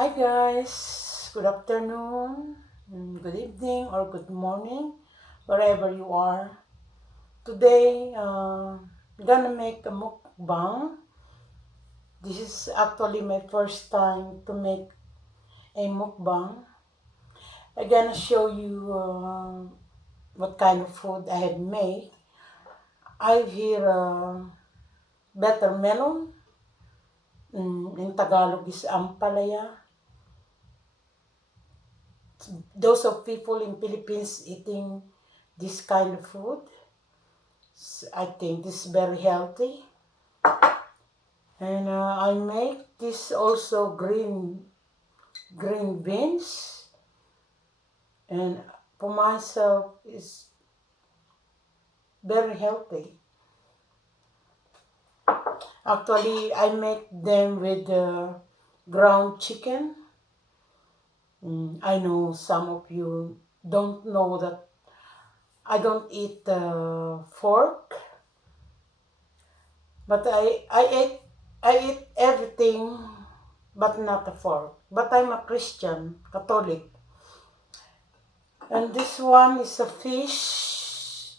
Hi guys, good afternoon, good evening, or good morning, wherever you are. Today, I'm gonna make a mukbang. This is actually my first time to make a mukbang. I'm gonna show you what kind of food I have made. I have here better melon. In Tagalog is ampalaya. Those of people in Philippines eating this kind of food. I think this is very healthy. And I make this also green beans. And for myself, it's very healthy. Actually, I make them with ground chicken. I know some of you don't know that I don't eat fork, but I eat everything, but not a fork. But I'm a Christian, Catholic. And this one is a fish.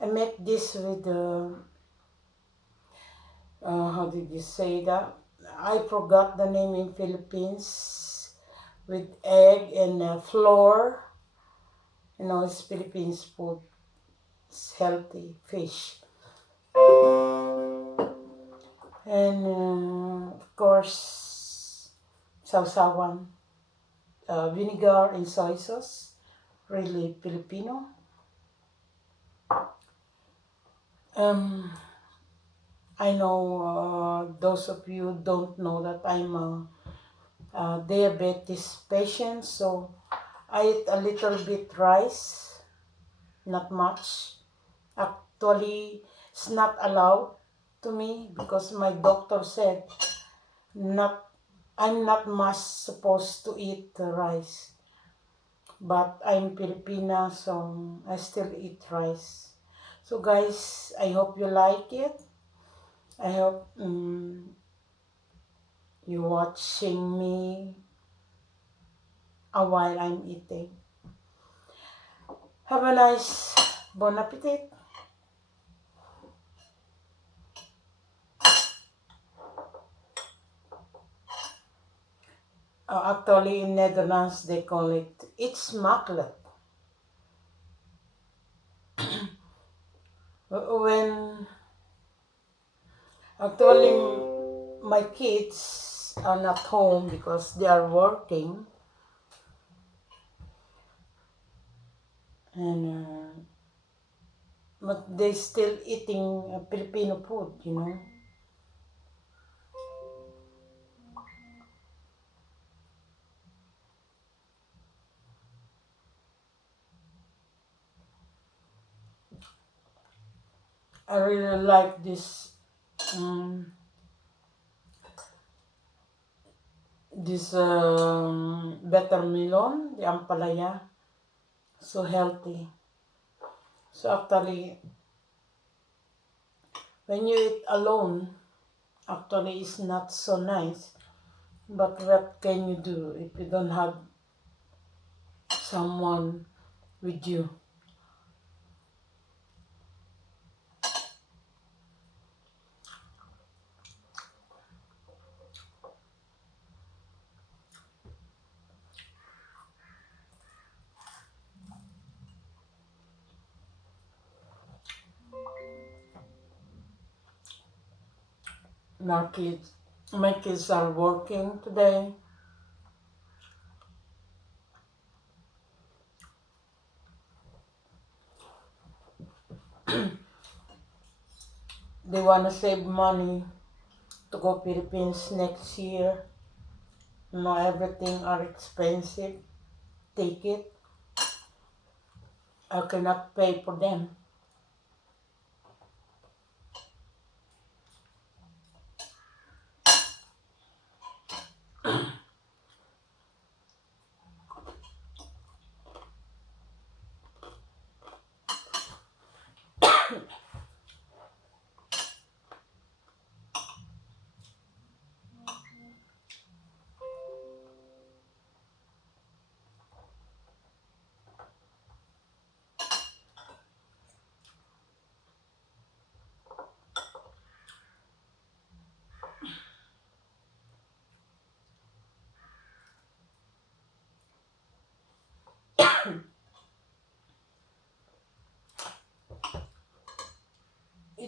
I make this with, how did you say that? I forgot the name in Philippines. With egg and flour. It's Philippines food. It's healthy fish. And of course, sausawan. Vinegar and soy sauce. Really Filipino. Um, I know those of you don't know that I'm a diabetes patient, so I eat a little bit rice, not much. Actually, it's not allowed to me because my doctor said not I'm not much supposed to eat rice. But I'm Filipina, so I still eat rice. So guys, I hope you like it. I hope you watching me while I'm eating. Have a nice bon appetit. Actually, in Netherlands, they call it, it's makkelijk. When, actually, my kids are not home because they are working. And, but they still eating Filipino food. I really like um, this better melon, the ampalaya, so healthy. So actually, when you eat alone, actually it's not so nice. But what can you do if you don't have someone with you? My kids are working today. They wanna save money to go Philippines next year. Everything are expensive. Take it. I cannot pay for them.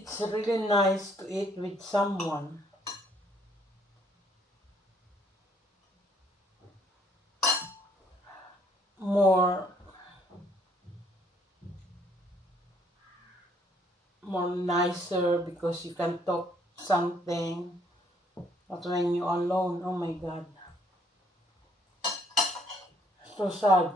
it's really nice to eat with someone. More, more nicer because you can talk something. But when you're alone, oh my God, so sad.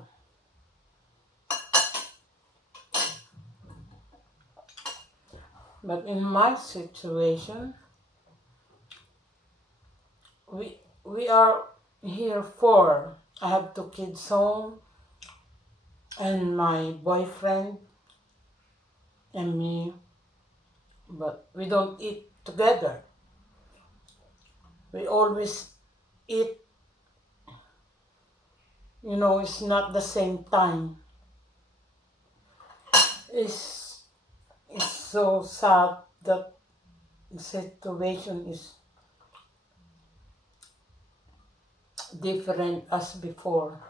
But in my situation, we are here four. I have two kids home and my boyfriend and me, but we don't eat together. We always eat, it's not the same time. It's, it's so sad that the situation is different as before.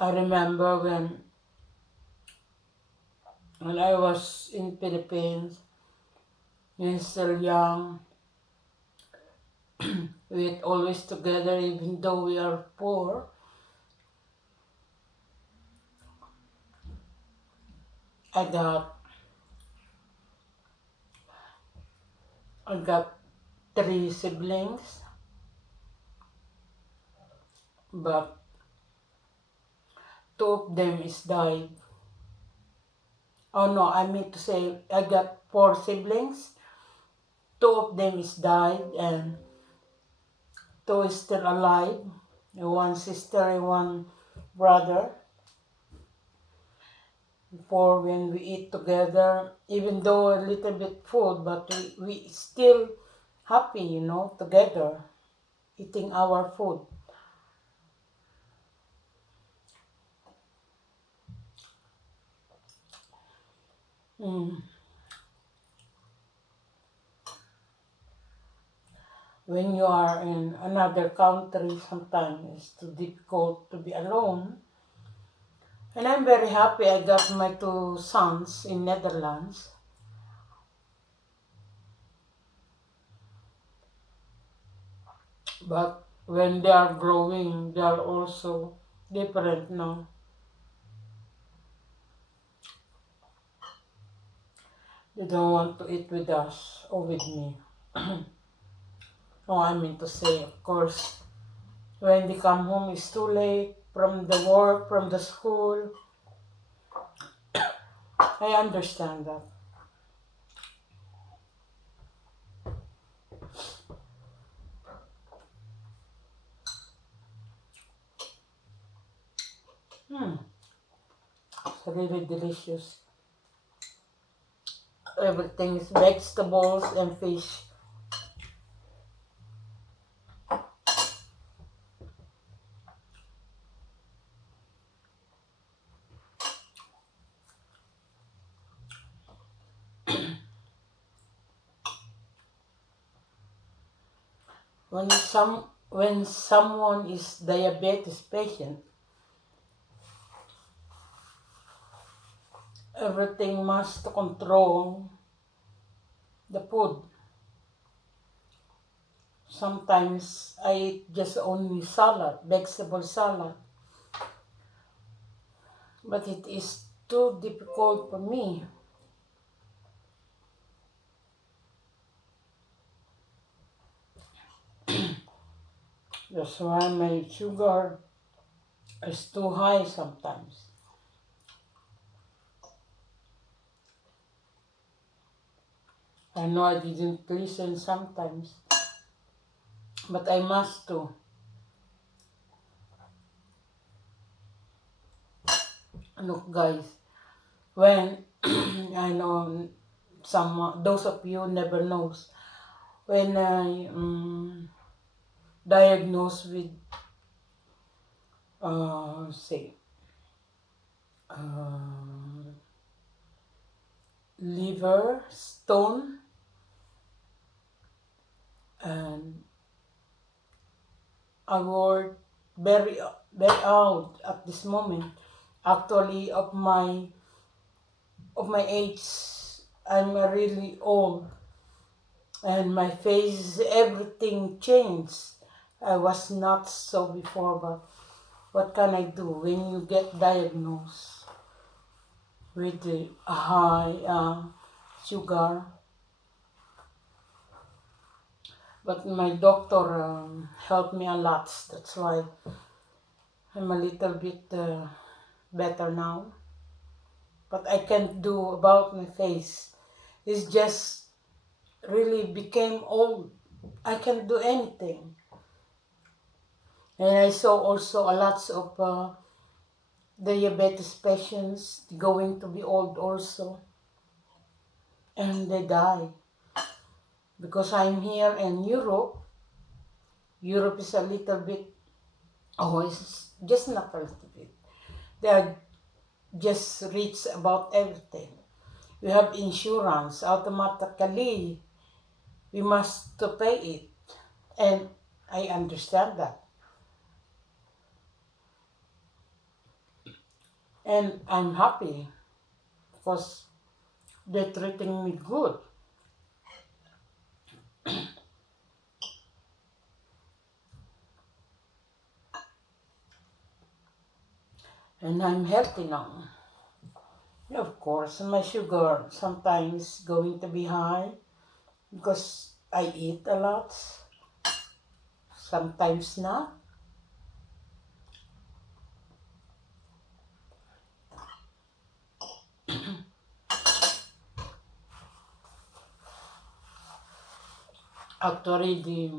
I remember when I was in Philippines, when still young, we ate always together even though we are poor. I got I got three siblings, but two of them is died. Oh no, I mean to say I got four siblings. Two of them is died and two is still alive. One sister and one brother. For when we eat together, even though a little bit food, but we still happy, together, eating our food. Mm. When you are in another country, sometimes it's too difficult to be alone. And I'm very happy I got my two sons in Netherlands. But when they are growing, they are also different now. They don't want to eat with us or with me. No, I mean to say, of course, when they come home, it's too late from the work, from the school. I understand that. Hmm, it's really delicious. Everything is vegetables and fish. When someone is diabetes patient, everything must control the food. Sometimes I eat just only salad, vegetable salad, but it is too difficult for me. That's why my sugar is too high sometimes. I know I didn't listen sometimes, but I must to. Look, guys, when I know some those of you never knows when I diagnosed with say, um, liver, stone, and I work very out at this moment. Actually, of my age, I'm really old, and my face, everything changed. I was not so before, but what can I do when you get diagnosed with the high sugar? But my doctor helped me a lot. That's why I'm a little bit better now. But I can't do about my face. It's just really became old. I can't do anything. And I saw also a lot of diabetes patients going to be old also. And they die. Because I'm here in Europe. Europe is a little bit, oh, it's just not a little bit. They are just rich about everything. We have insurance automatically. We must to pay it. And I understand that. And I'm happy because they're treating me good. And I'm healthy now. Yeah, of course, my sugar sometimes going to be high because I eat a lot. Sometimes not. Actually, the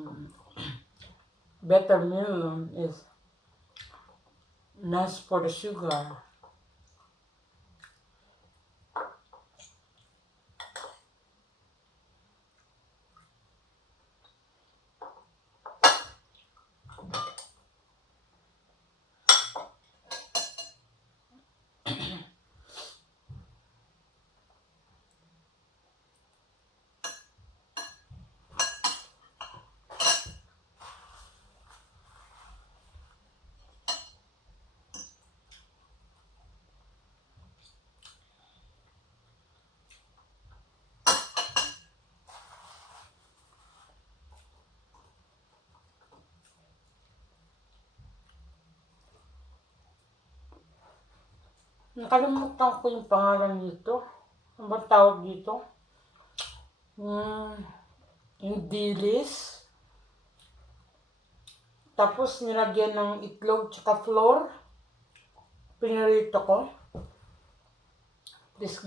better meal is nice for the sugar. Nakalimutan ko yung pangalan nito. Ano ba tawag dito? Hmm, yung dilis. Tapos nilagyan ng itlog tsaka flour. Pinirito ko. Please,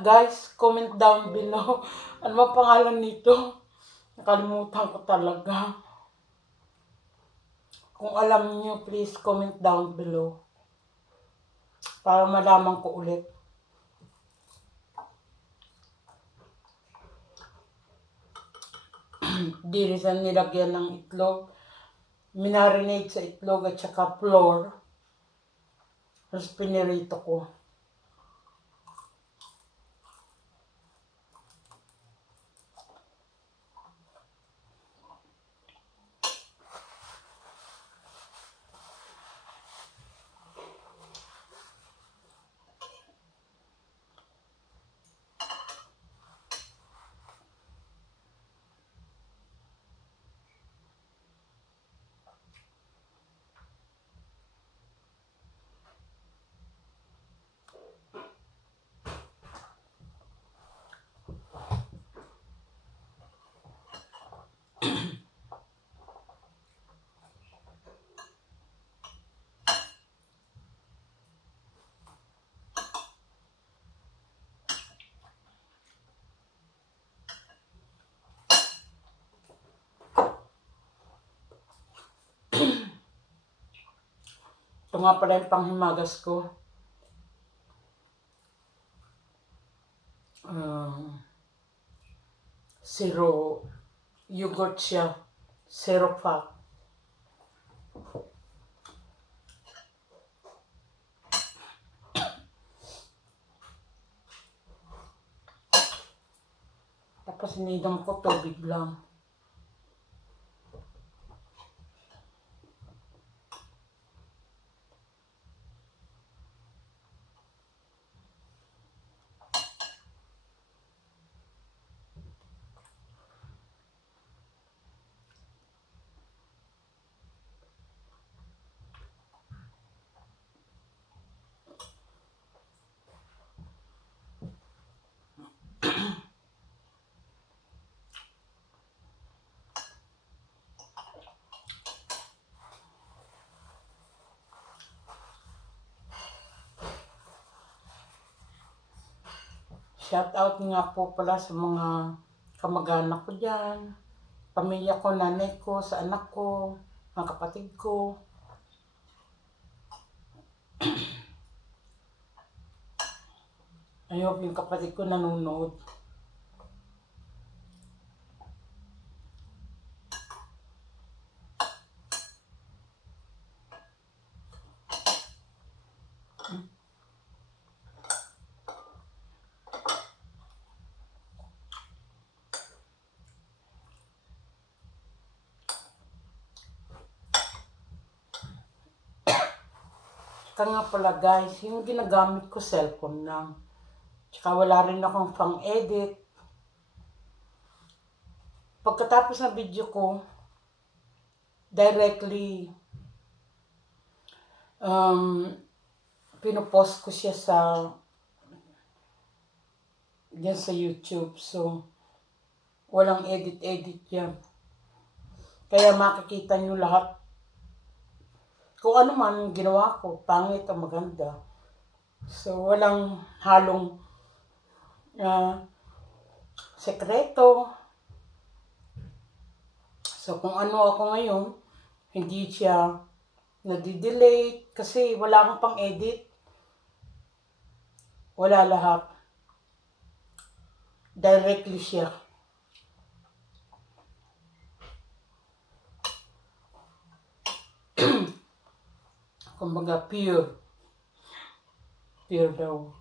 guys, comment down below. Ano ba pangalan nito? Nakalimutan ko talaga. Kung alam niyo, please comment down below. Para malaman ko ulit. Di rin sa nilagyan ng itlog. Minarinate sa itlog at saka flour. Tapos pinirito ko. Ito nga pala yung panghimagas ko. Zero yogurt siya. Zero fat. Tapos ininom ko tubig lang. Shout out nga po pala sa mga kamag-anak ko dyan, pamilya ko, nanay ko, sa anak ko, mga kapatid ko. I hope yung kapatid ko nanonood. Tsaka nga pala guys, yung ginagamit ko cellphone lang. Tsaka wala rin akong pang-edit. Pagkatapos ng video ko, directly pinopost ko siya dyan sa YouTube. So, walang edit-edit yan. Kaya makikita nyo lahat kung ano man ginawa ko, pangit o maganda. So, walang halong sekreto. So, kung ano ako ngayon, hindi siya nadidelete kasi wala akong pang-edit. Wala lahat. Directly siya. Kumbaga pure. Pure daw.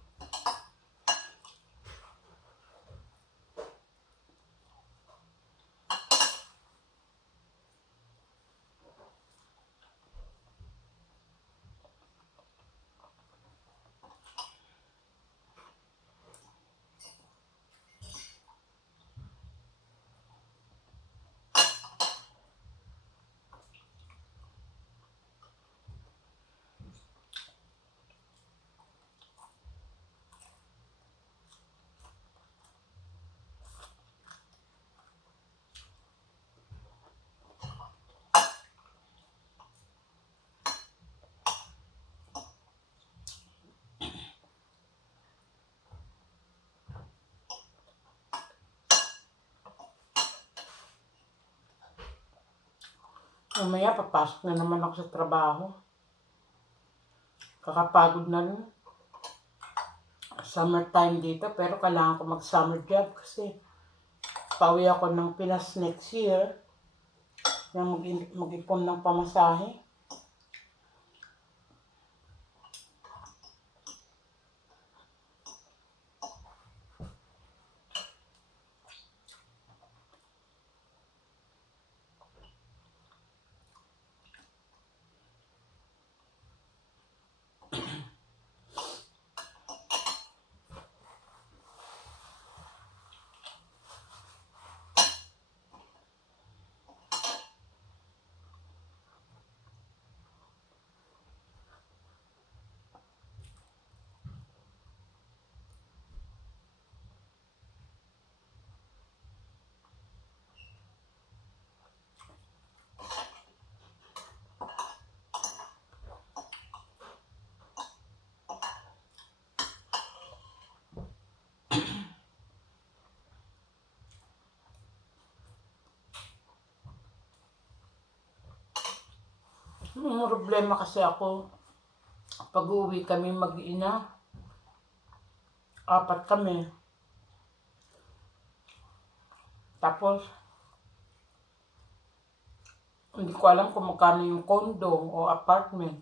Mamaya papasok na naman ako sa trabaho. Kakapagod na rin. Summertime dito pero kailangan ko mag-summer job kasi pauwi ako ng Pinas next year na mag-ipon ng pamasahe. Problema kasi ako, pag uwi kami mag-ina, 4 kami. Tapos, hindi ko alam kung magkano yung condo o apartment.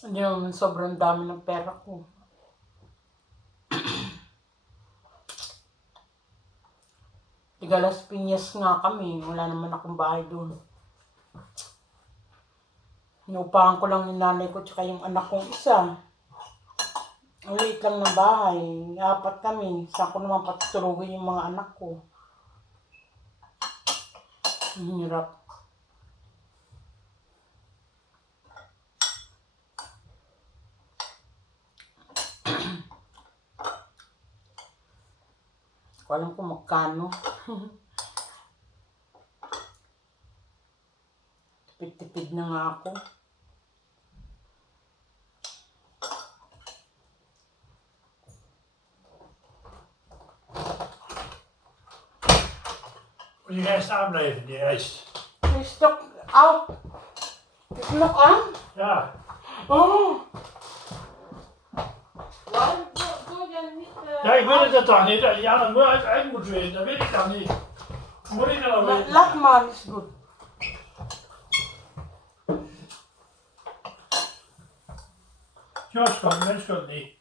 Hindi naman sobrang dami ng pera ko. Taga Las Piñas nga kami. Wala naman akong bahay doon. Inupahan ko lang yung nanay ko tsaka yung anak kong isa. Ang liit lang ng bahay. 4 kami. Saan ko naman patutulugin yung mga anak ko? Ang hirap. Ko alam kung magkano. Tipid-tipid na nga ako. Wil je rijst aanblijven, die rijst? Is toch out? Is het nog aan? Ja. Oh. Waarom doe je niet... Ja, ik weet het toch niet. Ja, dan moet je het uit moet weten. Dat weet ik dan niet. Moet ik dan weten? Laat maar, is goed. Jos kan, mens kan niet.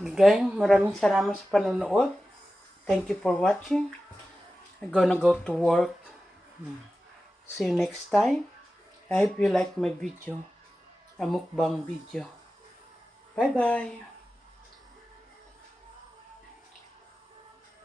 Guys, maraming salamat sa panonood. Thank you for watching. I'm gonna go to work. See you next time. I hope you like my video. A mukbang video. Bye-bye.